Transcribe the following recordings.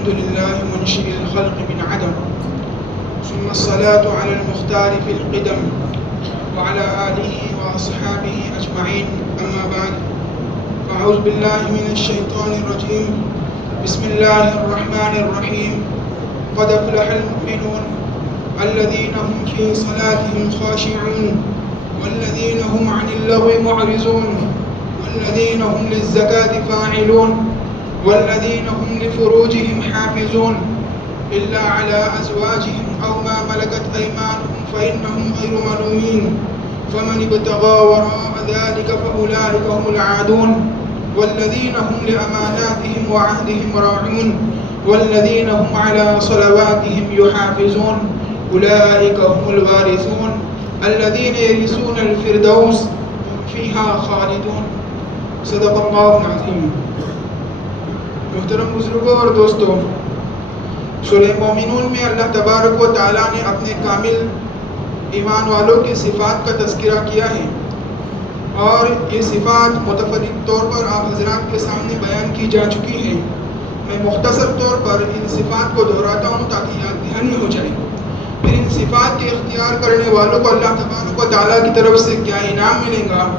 الحمد لله منشئ الخلق من عدم، ثم الصلاة على المختار في القدم وعلى آله وأصحابه أجمعين. أما بعد، فأعوذ بالله من الشيطان الرجيم. بسم الله الرحمن الرحيم. قد أفلح المؤمنون الذين هم في صلاتهم خاشعون والذين هم عن اللغو معرضون والذين هم للزكاة فاعلون والذين هم لفروجهم حافظون إلا على أزواجهم أو ما ملكت أيمانهم فإنهم غير ملومين، فمن ابتغى وراء ذلك فأولئك هم العادون، والذين هم لأماناتهم وعهدهم راعون والذين هم على صلواتهم يحافظون أولئك هم الوارثون الذين يرثون الفردوس هم فيها خالدون. صدق اللہ العظیم. محترم بزرگوں اور دوستوں، سورہ مومنون میں اللہ تبارک و تعالیٰ نے اپنے کامل ایمان والوں کی صفات کا تذکرہ کیا ہے، اور یہ صفات متفرق طور پر آپ حضرات کے سامنے بیان کی جا چکی ہیں. میں مختصر طور پر ان صفات کو دہراتا ہوں تاکہ یاد دہانی ہو جائے. پھر ان صفات کے اختیار کرنے والوں کو اللہ تبارک و تعالیٰ کی طرف سے کیا انعام ملے گا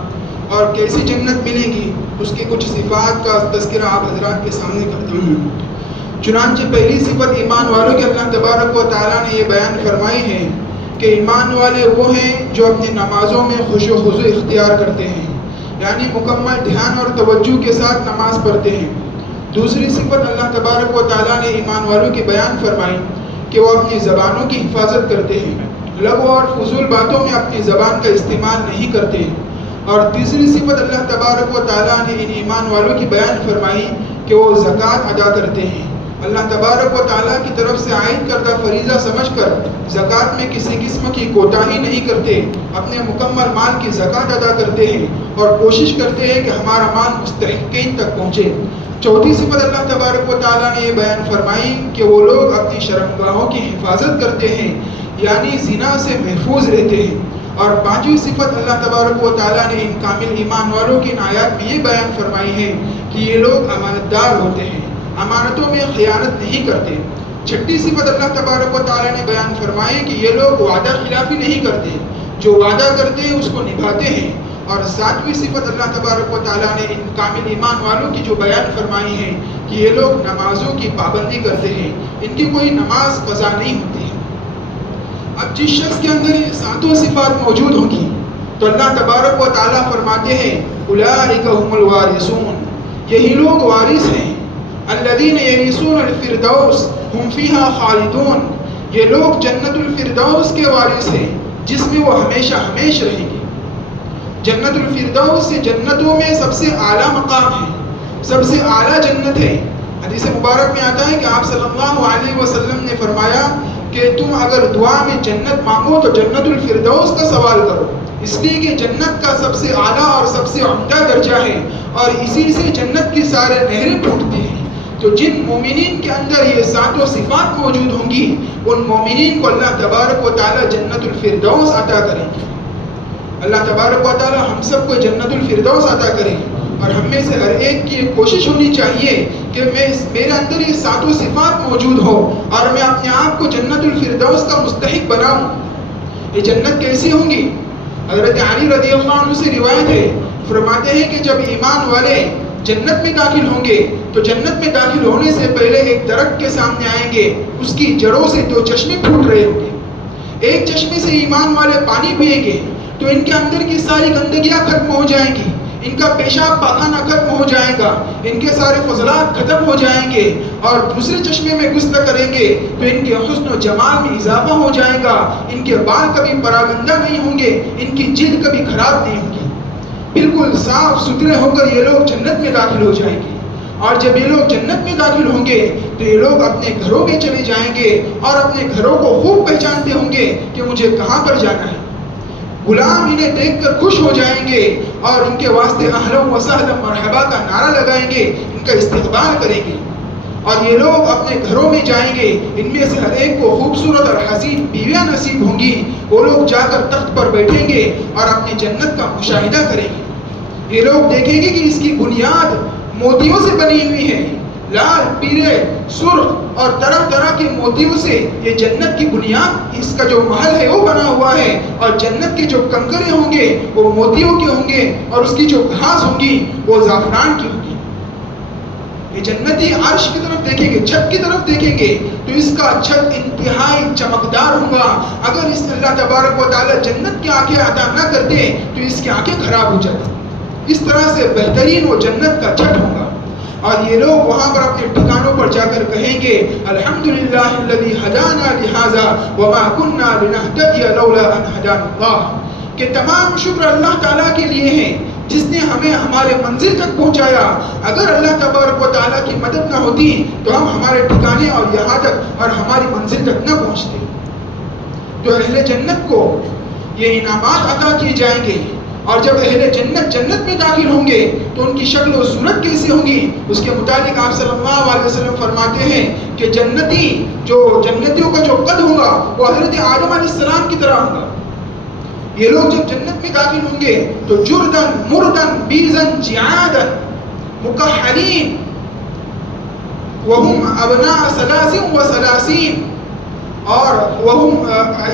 اور کیسی جنت ملے گی، اس کی کچھ صفات کا تذکرہ آپ حضرات کے سامنے کرتا ہوں. چنانچہ پہلی صفت ایمان والوں کے اللہ تبارک و تعالیٰ نے یہ بیان فرمائی ہے کہ ایمان والے وہ ہیں جو اپنی نمازوں میں خشوع و خضوع اختیار کرتے ہیں، یعنی مکمل دھیان اور توجہ کے ساتھ نماز پڑھتے ہیں. دوسری صفت اللہ تبارک و تعالیٰ نے ایمان والوں کی بیان فرمائی کہ وہ اپنی زبانوں کی حفاظت کرتے ہیں، لغو اور فضول باتوں میں اپنی زبان کا استعمال نہیں کرتے. اور تیسری صفت اللہ تبارک و تعالیٰ نے ان ایمان والوں کی بیان فرمائی کہ وہ زکوٰۃ ادا کرتے ہیں. اللہ تبارک و تعالیٰ کی طرف سے عائد کردہ فریضہ سمجھ کر زکوٰۃ میں کسی قسم کی کوتاہی نہیں کرتے، اپنے مکمل مال کی زکوٰۃ ادا کرتے ہیں اور کوشش کرتے ہیں کہ ہمارا مال مستحقین تک پہنچے. چوتھی صفت اللہ تبارک و تعالیٰ نے یہ بیان فرمائی کہ وہ لوگ اپنی شرمگاہوں کی حفاظت کرتے ہیں، یعنی زنا سے محفوظ رہتے ہیں. اور پانچویں صفت اللہ تبارک و تعالیٰ نے ان کامل ایمان والوں کی آیات میں یہ بیان فرمائی ہے کہ یہ لوگ امانت دار ہوتے ہیں، امانتوں میں خیانت نہیں کرتے. چھٹی صفت اللہ تبارک و تعالیٰ نے بیان فرمائی کہ یہ لوگ وعدہ خلافی نہیں کرتے، جو وعدہ کرتے ہیں اس کو نبھاتے ہیں. اور ساتویں صفت اللہ تبارک و تعالیٰ نے ان کامل ایمان والوں کی جو بیان فرمائی ہے کہ یہ لوگ نمازوں کی پابندی کرتے ہیں، ان کی کوئی نماز قضا نہیں ہوتی ہے. اب جس شخص کے اندر یہ ساتوں صفات موجود ہوں گی تو اللہ تبارک و تعالیٰ فرماتے ہیں اولئک هم الوارثون، یہی لوگ وارث ہیں. الذین یرثون الفردوس هم فیہا خالدون، یہ لوگ جنت الفردوس کے وارث ہیں جس میں وہ ہمیشہ ہمیش رہیں گے. جنت الفردوس سے جنتوں میں سب سے اعلیٰ مقام ہے، سب سے اعلیٰ جنت ہے. حدیث مبارک میں آتا ہے کہ آپ صلی اللہ علیہ وسلم نے فرمایا کہ تم اگر دعا میں جنت مانگو تو جنت الفردوس کا سوال کرو، اس لیے کہ جنت کا سب سے اعلیٰ اور سب سے عمدہ درجہ ہے اور اسی سے جنت کی سارے نہریں پھوٹتی ہیں. تو جن مومنین کے اندر یہ ساتوں صفات موجود ہوں گی ان مومنین کو اللہ تبارک و تعالیٰ جنت الفردوس عطا کریں گے. اللہ تبارک و تعالیٰ ہم سب کو جنت الفردوس عطا کریں گے. اور ہم میں سے ہر ایک کی کوشش ہونی چاہیے کہ میرے اندر یہ ساتوں صفات موجود ہو اور میں اپنے آپ کو جنت الفردوس کا مستحق بناؤں. یہ جنت کیسی ہوں گی؟ حضرت علی رضی اللہ عنہ سے روایت ہے، فرماتے ہیں کہ جب ایمان والے جنت میں داخل ہوں گے تو جنت میں داخل ہونے سے پہلے ایک درخت کے سامنے آئیں گے، اس کی جڑوں سے 2 چشمے پھوٹ رہے ہوں گے. ایک چشمے سے ایمان والے پانی پئیں گے تو ان کے اندر کی ساری گندگیاں ختم ہو جائیں گی، ان کا پیشاب پاخانہ ختم ہو جائے گا، ان کے سارے فضلات ختم ہو جائیں گے. اور دوسرے چشمے میں غسل کریں گے تو ان کے حسن و جمال میں اضافہ ہو جائے گا، ان کے بال کبھی پراگندہ نہیں ہوں گے، ان کی جلد کبھی خراب نہیں ہوگی. بالکل صاف ستھرے ہو کر یہ لوگ جنت میں داخل ہو جائیں گے. اور جب یہ لوگ جنت میں داخل ہوں گے تو یہ لوگ اپنے گھروں میں چلے جائیں گے اور اپنے گھروں کو خوب پہچانتے ہوں گے کہ مجھے کہاں پر جانا ہے. غلام انہیں دیکھ کر خوش ہو جائیں گے اور ان کے واسطے اہلا و سہلا مرحبا کا نعرہ لگائیں گے، ان کا استقبال کریں گے. اور یہ لوگ اپنے گھروں میں جائیں گے، ان میں سے ہر ایک کو خوبصورت اور حسین بیویاں نصیب ہوں گی. وہ لوگ جا کر تخت پر بیٹھیں گے اور اپنی جنت کا مشاہدہ کریں گے. یہ لوگ دیکھیں گے کہ اس کی بنیاد موتیوں سے بنی ہوئی ہے، لال پیلے سرخ اور طرح طرح کے موتیوں سے یہ جنت کی بنیاد، اس کا جو محل ہے وہ بنا ہوا ہے، اور جنت کے جو کنکرے ہوں گے وہ موتیوں کے ہوں گے، اور اس کی جو گھاس ہوں گی وہ زعفران کی ہوگی۔ یہ جنتی عرش کی طرف دیکھیں گے، چھت کی طرف دیکھیں گے تو اس کا چھت انتہائی چمکدار ہوگا۔ اگر اس اللہ تبارک و تعالی جنت کی آنکھیں عطا نہ کرتے تو اس کی آنکھیں خراب ہو جاتی۔ اس طرح سے بہترین وہ جنت کا چھت ہوگا، اور یہ لوگ وہاں پر اپنے ٹھکانوں پر جا کر کہیں گے الحمدللہ الذی ہدانا لہذا وما کنا لنہتدی لولا ان ہدانا اللہ، کہ تمام شکر اللہ تعالیٰ کے لیے ہیں جس نے ہمیں ہمارے منزل تک پہنچایا۔ اگر اللہ تبارک و تعالیٰ کی مدد نہ ہوتی تو ہم ہمارے ٹھکانے اور یہاں تک اور ہماری منزل تک نہ پہنچتے۔ تو اہل جنت کو یہ انعامات عطا کیے جائیں گے، اور جب اہل جنت جنت میں داخل ہوں گے تو ان کی شکل و صورت کیسی ہوگی، اس کے متعلق آپ صلی اللہ علیہ وسلم فرماتے ہیں کہ جنتیوں کا جو قد ہوگا وہ حضرت آدم علیہ السلام کی طرح ہوگا۔ یہ لوگ جب جنت میں داخل ہوں گے تو جردن مردن بیزن جعادن مکحلین وہم ابناء ثلاثین و ثلاثین، اور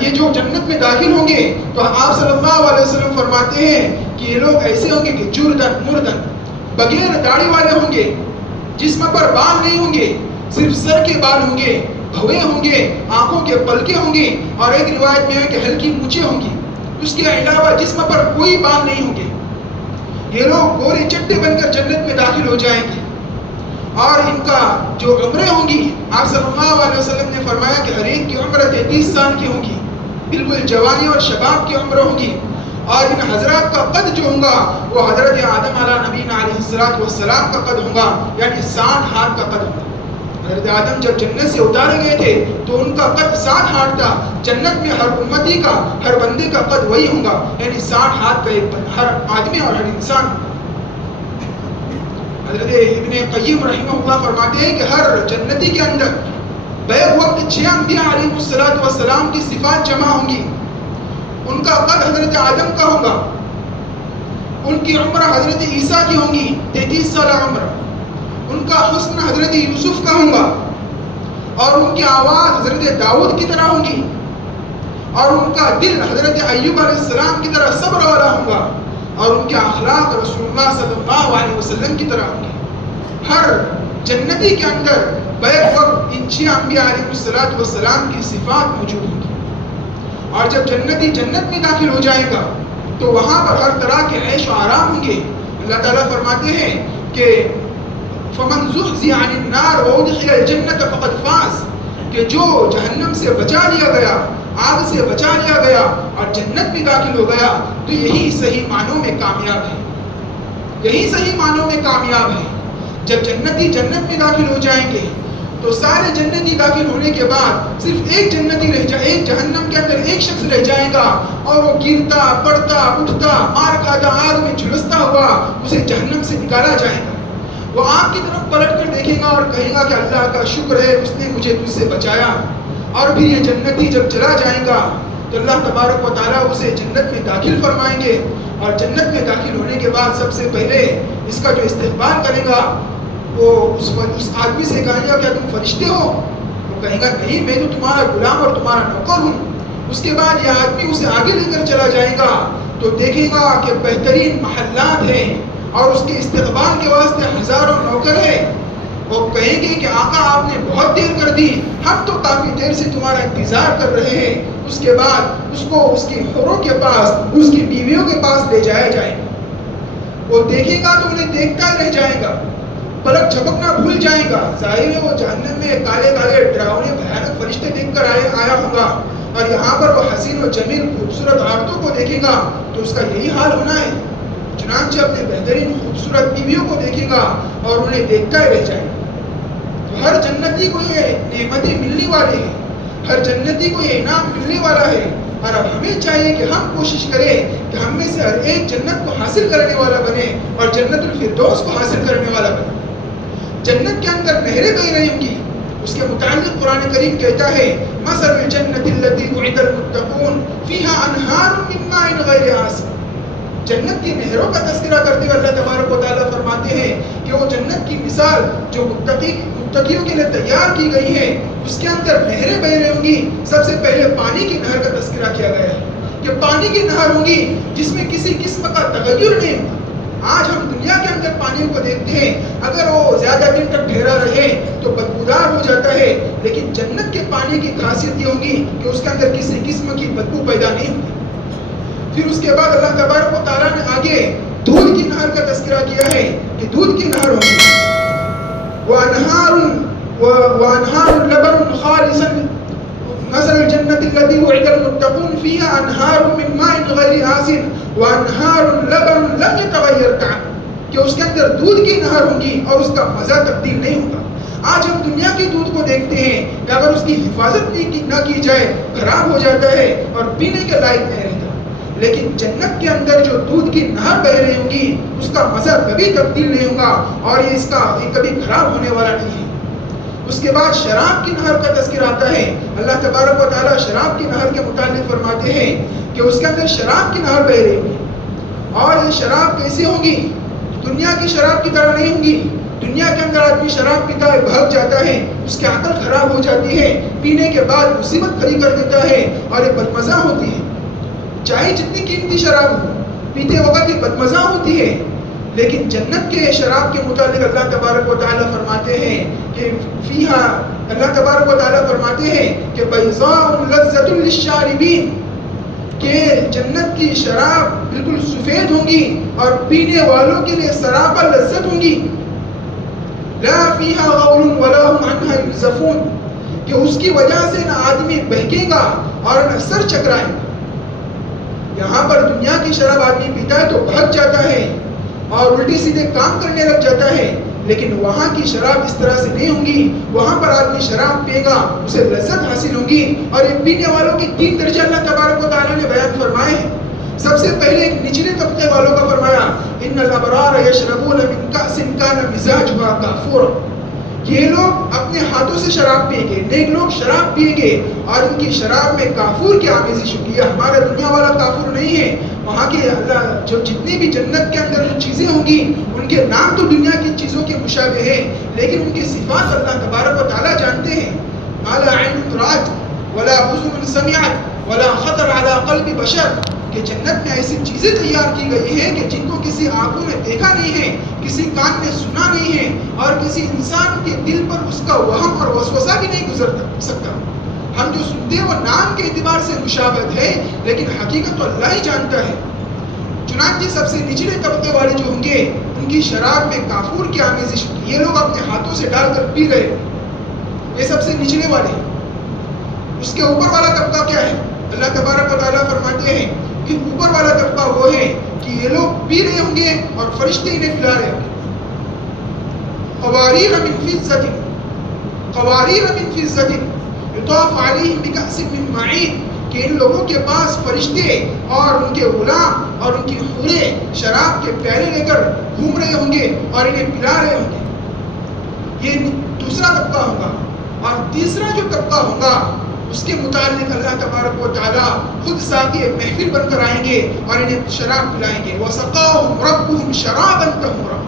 یہ جو جنت میں داخل ہوں گے تو آپ صلی اللہ علیہ وسلم فرماتے ہیں کہ یہ لوگ ایسے ہوں گے کہ جردن مردن، بغیر داڑھی والے ہوں گے، جسم پر بال نہیں ہوں گے، صرف سر کے بال ہوں گے، بھوے ہوں گے، آنکھوں کے پلکے ہوں گے، اور ایک روایت میں ہے کہ ہلکی مونچھیں ہوں گی، اس کے علاوہ جسم پر کوئی بال نہیں ہوں گے۔ یہ لوگ گورے چٹے بن کر جنت میں داخل ہو جائیں گے، اور ان کا جو عمریں ہوں گی، آپ صلی اللہ علیہ وسلم نے فرمایا کہ ہر ایک کی عمر 33 سال کی ہوگی، بالکل جوانی اور شباب کی عمر ہوگی، اور ان حضرات کا قد جو ہوگا وہ حضرت آدم علیہ نبینا علیہ السلام کا قد ہوگا، یعنی 60 ہاتھ کا قد ہوگا۔ حضرت آدم جب جنت سے اتارے گئے تھے تو ان کا قد 60 ہاتھ تھا۔ جنت میں ہر امتی کا، ہر بندے کا قد وہی ہوگا، یعنی 60 ہاتھ کا ایک ہر آدمی اور ہر انسان۔ حضرت ابن قیم رحمہ اللہ فرماتے ہیں کہ ہر جنتی کے اندر بیک وقت 6 انبیاء علیہ السلام کی صفات جمع ہوں گی۔ ان کا قد حضرت آدم کا ہوگا، ان کی عمر حضرت عیسیٰ کی ہوں گی 33 سالہ عمر، ان کا حسن حضرت یوسف کا ہوگا، اور ان کی آواز حضرت داؤد کی طرح ہوگی، اور ان کا دل حضرت ایوب علیہ السلام کی طرح صبر والا ہوگا، اور ان کے اخلاق رسول اللہ صلی اللہ علیہ وسلم کی طرح ہوں گے۔ ہر جنتی کے اندر بیک وقت ان 6 انبیاء علیہ السلام کی صفات موجود ہوں گی، اور جب جنتی جنت میں داخل ہو جائے گا تو وہاں پر ہر طرح کے عیش و آرام ہوں گے۔ اللہ تعالیٰ فرماتے ہیں کہ فمن زحزح عن النار وادخل الجنة فقد فاز، کہ جو جہنم سے بچا لیا گیا، آگ سے بچا لیا گیا اور جنت میں داخل ہو گیا تو یہی صحیح معنوں میں کامیاب ہے، یہی صحیح معنوں میں کامیاب ہے۔ جب جنتی جنت میں داخل ہو جائیں گے تو سارے جنتی داخل ہونے کے بعد صرف ایک جنتی رہ جائے، ایک جہنم کے اندر ایک شخص رہ جائے گا، اور وہ گرتا پڑتا اٹھتا مار کھاتا آگ میں جھلستا ہوا اسے جہنم سے نکالا جائے گا۔ وہ آگ کی طرف پلٹ کر دیکھے گا اور کہے گا کہ اللہ کا شکر ہے اس نے مجھے تجھ سے بچایا۔ اور پھر یہ جنتی جب چلا جائے گا تو اللہ تبارک و تعالیٰ اسے جنت میں داخل فرمائیں گے، اور جنت میں داخل ہونے کے بعد سب سے پہلے اس کا جو استقبال کرے گا وہ اس آدمی سے کہے گا کیا تم فرشتے ہو؟ وہ کہے گا نہیں، میں تو تمہارا غلام اور تمہارا نوکر ہوں۔ اس کے بعد یہ آدمی اسے آگے لے کر چلا جائے گا تو دیکھے گا کہ بہترین محلات ہیں اور اس کے استقبال کے واسطے ہزاروں نوکر ہیں۔ وہ کہیں گے کہ آقا آپ نے بہت دیر کر دی، ہم تو کافی دیر سے تمہارا انتظار کر رہے ہیں۔ اس کے بعد اس کو اس کی حوروں کے پاس، اس کی بیویوں کے پاس لے جایا جائے گا۔ وہ دیکھے گا تو انہیں دیکھتا رہ جائے گا، پلک جھپکنا بھول جائے گا۔ ظاہر ہے وہ جہنم میں کالے کالے ڈراؤنے بھیانک فرشتے دیکھ کر آیا ہوگا، اور یہاں پر وہ حسین و جمیل خوبصورت عورتوں کو دیکھے گا تو اس کا یہی حال ہونا ہے۔ چنانچہ اپنے بہترین خوبصورت بیویوں کو دیکھے گا اور انہیں دیکھتا ہی رہ جائے گا۔ تو ہر جنتی کو یہ نعمتیں ملنے والی ہیں، ہر جنتی کو یہ انعام ملنے والا ہے، اور اب ہمیں چاہیے کہ ہم کوشش کریں کہ ہم میں سے ہر ایک جنت کو حاصل کرنے والا بنے اور جنت الفردوس کو حاصل کرنے والا بنے۔ جنت کے اندر نہریں بہ رہی ہوں گی، اس کے متعلق قرآن کریم کہتا ہے مثل الجنة التي وعد المتقون فيها انہار من ماء غیر آسن، جنت کی نہروں کا تذکرہ کرتے ہوئے اللہ تبارک و تعالیٰ فرماتے ہیں کہ وہ جنت کی مثال جو متقیوں کے لیے تیار کی گئی ہے، اس کے اندر نہریں بہ رہی ہوں گی۔ سب سے پہلے پانی کی نہر کا تذکرہ کیا گیا ہے کہ پانی کی نہر ہوں گی جس میں کسی قسم کا تغیر نہیں ہوگا۔ آج ہم دنیا کے اندر پانی کو دیکھتے ہیں، اگر وہ زیادہ دن تک ٹھہرا رہے تو بدبودار ہو جاتا ہے، لیکن جنت کے پانی کی خاصیت یہ ہوگی کہ اس کے اندر کسی قسم کی بدبو پیدا نہیں ہوگی۔ پھر اس کے بعد اللہ تبارک و تعالیٰ نے آگے دودھ کی نہر کا تذکرہ کیا ہے کہ دودھ کی نہر ہوگی۔ وَأَنْهَارٌ لَبَنٌ خَالِصًا مثل الجنة التي وعد المتقون فيها أنهار من ماء غير آسن وأنهار لبن لم يتغير طعمه، کہ اس کے اندر دودھ کی نہر ہوگی اور اس کا مزہ تبدیل نہیں ہوگا۔ آج ہم دنیا کے دودھ کو دیکھتے ہیں کہ اگر اس کی حفاظت نہ کی جائے خراب ہو جاتا ہے اور پینے کے لائق نہیں رہتا، لیکن جنت کے اندر جو دودھ کی نہر بہ رہی ہوگی اس کا مزہ کبھی تبدیل نہیں ہوگا اور یہ کبھی خراب ہونے والا نہیں ہے۔ اس کے بعد شراب کی نہر کا تذکر آتا ہے۔ اللہ تبارک و تعالیٰ شراب کی نہر کے متعلق فرماتے ہیں کہ اس کے اندر شراب کی نہر بہ رہی ہوگی، اور یہ شراب کیسی ہوگی؟ دنیا کی شراب کی طرح نہیں ہوگی۔ دنیا کے اندر آدمی شراب پیتا ہے، بھگ جاتا ہے، اس کی عقل خراب ہو جاتی ہے، پینے کے بعد مصیبت کھڑی کر دیتا ہے اور یہ بدمزہ ہوتی ہے۔ چاہے جتنی قیمتی شراب ہو، پیتے وقت یہ بدمزہ ہوتی ہے، لیکن جنت کے شراب کے متعلق اللہ تبارک و تعالیٰ فرماتے ہیں کہ فیہا، اللہ تبارک و تعالیٰ فرماتے ہیں کہ بیضاء لذۃ للشاربین، کہ جنت کی شراب بالکل سفید ہوں گی اور پینے والوں کے لیے سراپا لذت ہوں گی۔ لا فیہا غول ولا هم عنہا ینزفون، کہ اس کی وجہ سے نہ آدمی بہکے گا اور نہ سر چکرائے گا۔ یہاں پر دنیا کی شراب آدمی پیتا ہے تو بھگ جاتا ہے اور الٹی سیدھے کام کرنے لگ جاتا ہے، لیکن وہاں کی شراب اس طرح سے نہیں ہوں گی۔ وہاں پر آدمی شراب پیے گا، اسے لذت حاصل ہوگی، اور یہ پینے والوں کی 3 درجے اللہ تبارک و تعالیٰ نے بیان فرمائے ہیں۔ سب سے پہلے ایک نچلے طبقے والوں کا فرمایا، ان الابرار یشربون من کأس کان مزاجها کافورا، یہ لوگ اپنے ہاتھوں سے شراب پیئیں گے، نیک لوگ شراب پیئیں گے اور ان کی شراب میں کافور کی آمیزش ہوگی۔ یہ ہمارا دنیا والا کافور نہیں ہے، وہاں کے اللہ جو جتنی بھی جنت کے اندر جو چیزیں ہوں گی ان کے نام تو دنیا کی چیزوں کے مشابہ ہیں، لیکن ان کی صفات اللہ تبارک و تعالیٰ جانتے ہیں۔ اعلیٰ عین رات ولا اذن سمعت ولا خطر علی قلب بشر، کہ جنت میں ایسی چیزیں تیار کی گئی ہیں کہ جن کو کسی آنکھوں نے دیکھا نہیں ہے، کسی کان نے سنا نہیں ہے، اور کسی انسان کے دل پر اس کا وہم اور وسوسہ بھی نہیں گزر سکتا۔ ہم جو سنتے ہیں وہ نام کے اعتبار سے مشابہت ہے، لیکن حقیقت تو اللہ ہی جانتا ہے۔ چنانچہ سب سے نچلے طبقے والے جو ہوں گے ان کی شراب میں کافور کی آمیزش ہوگی، یہ لوگ اپنے ہاتھوں سے ڈال کر پی رہے ہیں، یہ سب سے نچلے والے ہیں۔ اس کے اوپر والا طبقہ کیا ہے؟ اللہ تبارک و تعالیٰ فرماتے ہیں کہ اوپر والا طبقہ وہ ہے کہ یہ لوگ پی رہے ہوں گے اور فرشتے انہیں پلا رہے ہوں گے۔ قواریر من فضة، قواریر من فضة یطاف علیہم بکأس من معین، کہ ان لوگوں کے پاس فرشتے اور ان کے غلام اور ان کی حوریں شراب کے پیالے لے کر گھوم رہے ہوں گے اور انہیں پلا رہے ہوں گے۔ یہ دوسرا طبقہ ہوگا، اور تیسرا جو طبقہ ہوگا اس کے متعلق اللہ تبارک و تعالیٰ خود ساتھ ایک محفل بن کر آئیں گے اور انہیں شراب پلائیں گے۔ وَسَقَاهُمْ رَبُّهُمْ شَرَابًا طَهُورًا،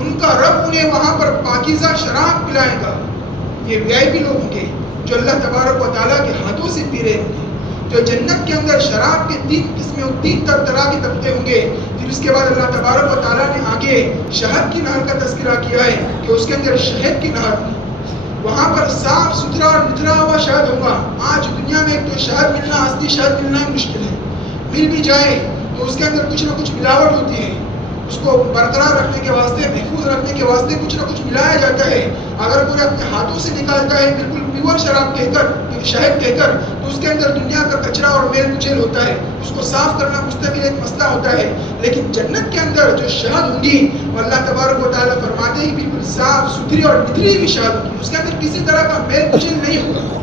ان کا رب انہیں وہاں پر پاکیزہ شراب پلائے گا۔ یہ وی آئی پی لوگ ہوں گے جو اللہ تبارک و تعالیٰ کے ہاتھوں سے پی رہے ہوں گے۔ جو جنت کے اندر شراب کے 3 قسمیں، 3 طرح کے طبقے ہوں گے۔ پھر اس کے بعد اللہ تبارک و تعالیٰ نے آگے شہد کی نہر کا تذکرہ کیا ہے کہ اس کے اندر شہد کی نہر ہوگی، وہاں پر صاف ستھرا اور نتھرا ہوا شہد ہوگا۔ آج دنیا میں ایک تو شہد ملنا، اصلی شہد ملنا ہی مشکل ہے، مل بھی جائے تو اس کے اندر کچھ نہ کچھ ملاوٹ ہوتی ہے، اس کو برقرار رکھنے کے واسطے، محفوظ رکھنے کے واسطے کچھ نہ کچھ ملایا جاتا ہے۔ اگر کوئی اپنے ہاتھوں سے نکالتا ہے بالکل پیور شراب کہہ کر، شہد کہہ کر، تو اس کے اندر دنیا کا کچرا اور میل کچیل ہوتا ہے، اس کو صاف کرنا مستقل ایک مسئلہ ہوتا ہے۔ لیکن جنت کے اندر جو شہد ہوگی وہ اللہ تبارک و تعالیٰ فرماتے ہیں بالکل صاف ستھری اور نتھری ہوئی شہد ہوگی، اس کے اندر کسی طرح کا میل کچیل نہیں ہوگا۔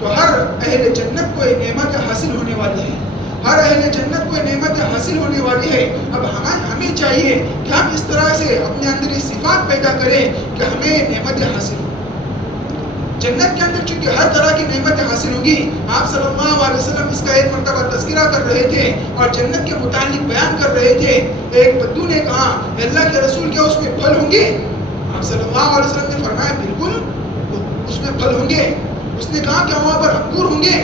تو ہر اہل جنت کو یہ نعمت حاصل ہونے والی ہے، ہر اہل جنت کو نعمت حاصل ہونے والی ہے۔ اب ہمیں چاہیے کہ ہم اس طرح سے اپنے اندر یہ صفات پیدا کریں کہ ہمیں نعمت حاصل ہو۔ جنت کے اندر چونکہ ہر طرح کی نعمتیں حاصل ہوں گی. آپ صلی اللہ علیہ وسلم اس کا ایک مرتبہ تذکرہ کر رہے تھے اور جنت کے متعلق بیان کر رہے تھے. ایک بدو نے کہا اللہ کے رسول کیا اس میں پھل ہوں گے؟ آپ صلی اللہ علیہ وسلم نے فرمایا بالکل اس میں پھل ہوں گے. اس نے کہا کہ وہاں پر انگور ہوں گے؟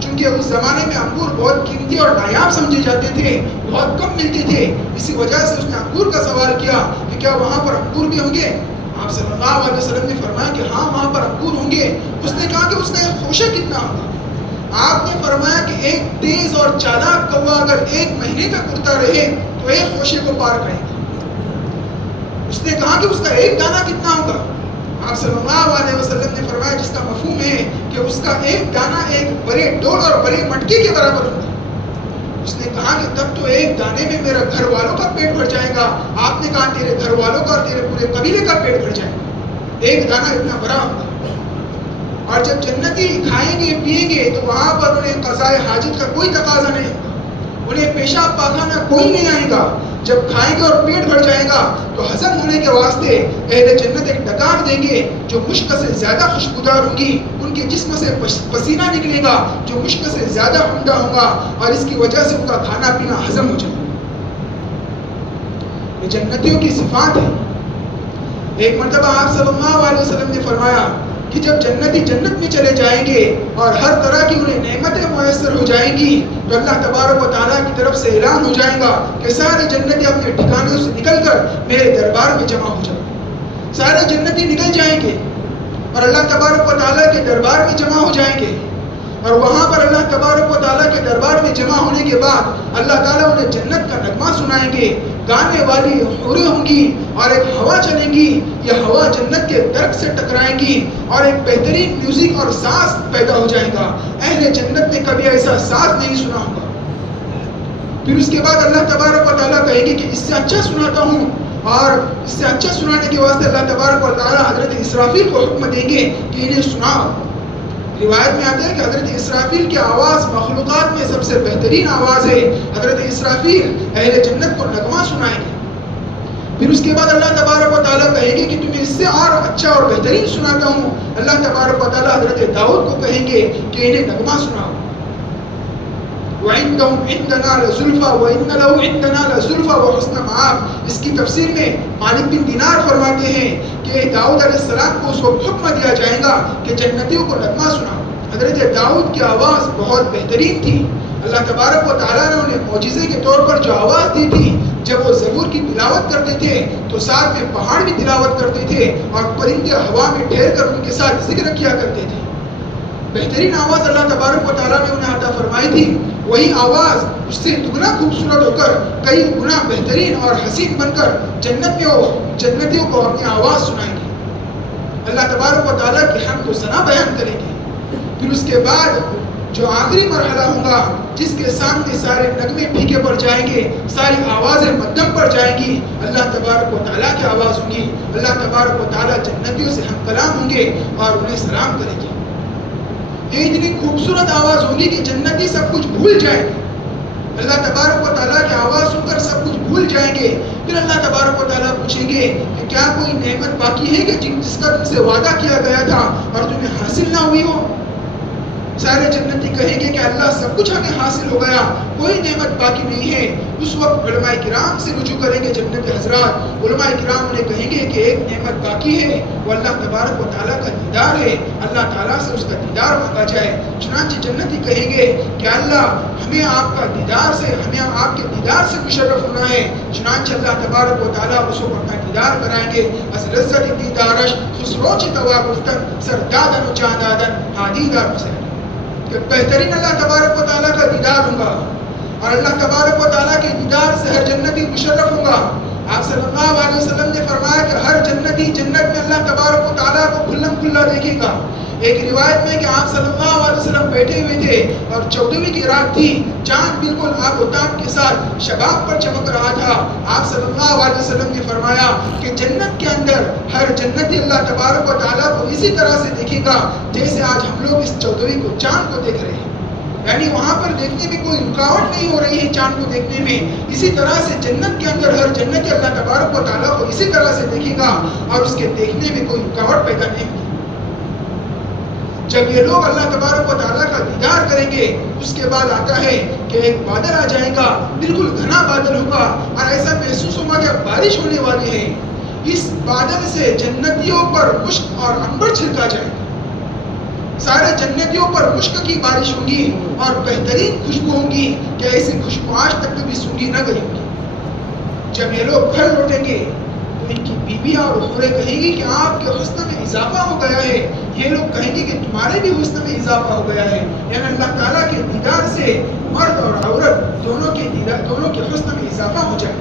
چونکہ اس زمانے میں انگور بہت قیمتی اور نایاب سمجھے جاتے تھے, بہت کم ملتے تھے, اسی وجہ سے اس نے انگور کا سوال کیا کہ کیا وہاں پر انگور بھی ہوں گے؟ آپ صلی اللہ علیہ وسلم نے فرمایا کہ ہاں وہاں پر انگور ہوں گے. اس نے کہا کہ اس کا ایک خوشہ کتنا ہوگا؟ آپ نے فرمایا کہ ایک تیز اور چالاک کوا اگر 1 مہینے تک اڑتا رہے تو ایک خوشے کو پار کرے گا. اس نے کہا کہ اس کا ایک دانہ کتنا ہوگا؟ آپ صلی اللہ علیہ وسلم نے فرمایا جس کا مفہوم ہے کہ اس کا ایک دانہ ایک بڑے ڈول اور بڑے مٹکے کے برابر ہوگا. اس نے کہا کہ تب تو ایک دانے میں میرا گھر والوں کا پیٹ بھر جائے گا. آپ نے کہا تیرے گھر والوں کا اور تیرے پورے قبیلے کا پیٹ بھر جائے گا, ایک دانہ اتنا بڑا ہوگا. اور جب جنتی کھائیں گے پیئیں گے تو وہاں پر انہیں قضائے حاجت کا کوئی تقاضا نہیں ہوگا, انہیں پیشاب پاخانہ کوئی نہیں آئے گا. جب کھائیں گے اور پیٹ بھر جائے گا تو ہضم ہونے کے واسطے اہل جنت ایک ڈکار دیں گے جو مشک سے زیادہ خوشبودار ہوگی. ان کے جسم سے پسینہ نکلے گا جو مشک سے زیادہ عمدہ ہوگا اور اس کی وجہ سے ان کا کھانا پینا ہضم ہو جائے گا. یہ جنتیوں کی صفات ہے. ایک مرتبہ آپ صلی اللہ علیہ وسلم نے فرمایا کہ جب جنتی جنت میں چلے جائیں گے اور ہر طرح کی انہیں نعمتیں میسر ہو جائیں گی تو اللہ تبارک و تعالیٰ کی طرف سے اعلان ہو جائے گا کہ سارے جنتی اپنے ٹھکانوں سے نکل کر میرے دربار میں جمع ہو جائیں. سارے جنتی نکل جائیں گے اور اللہ تبارک و تعالیٰ کے دربار میں جمع ہو جائیں گے, اور وہاں پر اللہ تبارک و تعالیٰ کے دربار میں جمع ہونے کے بعد اللہ تعالیٰ انہیں جنت کا نغمہ سنائیں گے. گانے والی حوریں ہوں گی اور ایک ہوا چلے گی, یہ ہوا جنت کے درخت سے ٹکرائیں گی اور ایک بہترین میوزک اور ساز پیدا ہو جائے گا. اہل جنت نے کبھی ایسا ساز نہیں سنا ہوگا. پھر اس کے بعد اللہ تبارک و تعالیٰ کہے گی کہ اس سے اچھا سناتا ہوں, اور اس سے اچھا سنانے کے واسطے اللہ تبارک و تعالیٰ حضرت اسرافیل کو حکم دیں گے کہ انہیں سناؤ. روایت میں آتا ہے کہ حضرت اسرافیل کی آواز مخلوقات میں سب سے بہترین آواز ہے. حضرت اسرافیل اہل جنت کو نغمہ سنائیں گے. پھر اس کے بعد اللہ تبارک و تعالیٰ کہیں گے کہ تمہیں اس سے اور اچھا اور بہترین سناتا ہوں. اللہ تبارک و تعالیٰ حضرت داؤد کو کہیں گے کہ انہیں نغمہ سناؤ. وَعِنْدَهُمْ عِنْدَنَا لَزُلْفَى وَإِنَّ لَهُ عِنْدَنَا لَزُلْفَى وَحُسْنَ مَآبٍ. اس کی تفسیر میں مالک بن دینار فرماتے ہیں کہ داؤد علیہ السلام کو اس کو حکم دیا جائے گا کہ جنتیوں کو نغمہ سناؤ. حضرت داؤد کی آواز بہت بہترین تھی. اللہ تبارک و تعالیٰ نے انہیں معجزے کے طور پر جو آواز دی تھی, جب وہ زبور کی تلاوت کرتے تھے تو ساتھ میں پہاڑ بھی تلاوت کرتے تھے اور پرندے ہوا میں ٹھہر کر ان کے ساتھ ذکر کیا کرتے تھے. بہترین آواز اللہ تبارک و تعالیٰ نے انہیں عطا فرمائی تھی. وہی آواز اس سے دگنا خوبصورت ہو کر کئی گنا بہترین اور حسین بن کر جنت میں جنتیوں کو اپنی آواز سنائیں گے. اللہ تبارک و تعالیٰ کی حمد و ثنا بیان کریں گے. پھر اس کے بعد جو آخری مرحلہ ہوگا جس کے سامنے سارے نغمے پھیکے پڑ جائیں گے, ساری آوازیں مدھم پڑ جائیں گی, اللہ تبارک و تعالیٰ کی آواز ہوگی. اللہ تبارک و تعالیٰ جنتیوں سے ہم کلام ہوں گے اور انہیں سلام کریں گے. یہ اتنی خوبصورت آواز ہوگی کہ جنتی سب کچھ بھول جائیں گے. اللہ تبارک و تعالیٰ کی آواز سن کر سب کچھ بھول جائیں گے. پھر اللہ تبارک و تعالیٰ پوچھیں گے کہ کیا کوئی نعمت باقی ہے کہ جس کا تم سے وعدہ کیا گیا تھا اور تمہیں حاصل نہ ہوئی ہو؟ سارے جنتی کہیں گے کہ اللہ سب کچھ ہمیں حاصل ہو گیا, کوئی نعمت باقی نہیں ہے. اس وقت علماء کرام سے رجوع کریں گے جنت حضرات. علماء کرام انہیں کہیں گے کہ ایک نعمت باقی ہے, وہ اللہ تبارک و تعالیٰ کا دیدار ہے. اللہ تعالیٰ سے اس کا دیدار مانگا جائے. چنانچہ جنتی کہیں گے کہ اللہ ہمیں آپ کا دیدار سے, ہمیں آپ کے دیدار سے مشرف ہونا ہے. چنانچہ اللہ تبارک و تعالیٰ اس کو اپنا دیدار کرائیں گے. از لذت دیدارش خسروچ توا گفتن سردادن و چاندادن حادیدار حسین. کہ بہترین اللہ تبارک و تعالیٰ کا دیدار ہوگا اور اللہ تبارک و تعالیٰ کے دیدار سے ہر جنتی مشرف ہوگا. آپ صلی اللہ علیہ وسلم نے فرمایا کہ ہر جنتی جنت میں اللہ تبارک و تعالیٰ کو کھلم کھلا دیکھے گا. ایک روایت میں کہ آپ صلی اللہ علیہ وسلم بیٹھے ہوئے تھے اور 14ویں کی رات تھی, چاند بالکل آب و تاب کے ساتھ شباب پر چمک رہا تھا. آپ صلی اللہ علیہ وسلم نے فرمایا کہ جنت کے اندر ہر جنتی اللہ تبارک و تعالیٰ کو اسی طرح سے دیکھے گا جیسے آج ہم لوگ اس 14ویں کو چاند کو دیکھ رہے ہیں. یعنی وہاں پر دیکھنے میں کوئی رکاوٹ نہیں ہو رہی ہے چاند کو دیکھنے میں. اسی طرح سے جنت کے اندر ہر جنتی اللہ تبارک و تعالیٰ کو اسی طرح سے دیکھے گا اور اس کے دیکھنے میں کوئی رکاوٹ پیدا نہیں ہوگی. جب یہ لوگ اللہ تبارک و تعالیٰ کا دیدار کریں گے اس کے بعد آتا ہے کہ ایک بادل آ جائے گا، بالکل گھنا بادل ہوگا اور ایسا محسوس ہوگا کہ بارش ہونے والی ہے. اس بادل سے جنتیوں پر مشک اور عنبر چھڑکا جائے گا. سارے جنتیوں پر مشک کی بارش ہوگی اور بہترین خوشبو ہوگی کہ ایسی خوشبو آج تک کبھی سونگھی نہ گئی ہوگی. جب یہ لوگ گھر لوٹیں گے تو ان کی بیویاں اور حوریں کہیں گی کہ آپ کے حسن میں اضافہ ہو گیا ہے. یہ لوگ کہیں گے کہ تمہارے بھی حسن میں اضافہ ہو گیا ہے. یعنی اللہ تعالیٰ کے دیدار سے مرد اور عورت دونوں کے حسن میں اضافہ ہو جائے.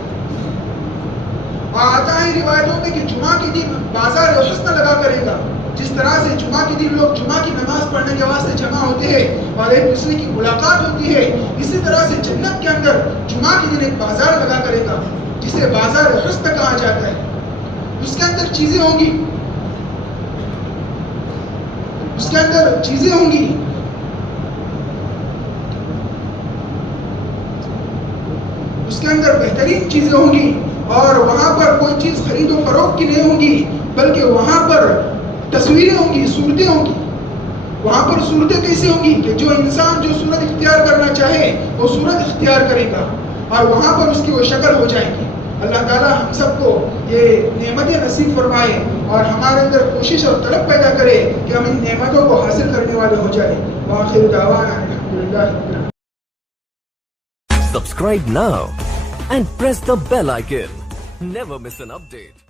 اور آتا ہے روایتوں میں کہ جمعہ کے دن بازار حسن لگا کرے گا. جس طرح سے جمعہ کے دن لوگ جمعہ کی نماز پڑھنے کے واسطے جمع ہوتے ہیں اور ایک دوسرے کی ملاقات ہوتی ہے، اسی طرح سے جنت کے اندر جمعہ کے دن ایک بازار لگا کرے گا جسے بازار حسن کہا جاتا ہے. اس کے اندر چیزیں ہوں گی، اس کے اندر چیزیں ہوں گی، اس کے اندر بہترین چیزیں ہوں گی اور وہاں پر کوئی چیز خرید و فروخت کی نہیں ہوں گی بلکہ وہاں پر تصویریں ہوں گی، صورتیں ہوں گی. وہاں پر صورتیں کیسے ہوں گی کہ جو انسان جو صورت اختیار کرنا چاہے وہ صورت اختیار کرے گا اور وہاں پر اس کی وہ شکل ہو جائے گی. اللہ تعالیٰ ہم سب کو یہ نعمتیں نصیب فرمائے اور ہمارے اندر کوشش اور طلب پیدا کرے کہ ہم ان نعمتوں کو حاصل کرنے والے ہو جائیں. وآخر دعوانا الحمدللہ. Subscribe now and press the bell icon. Never miss an update.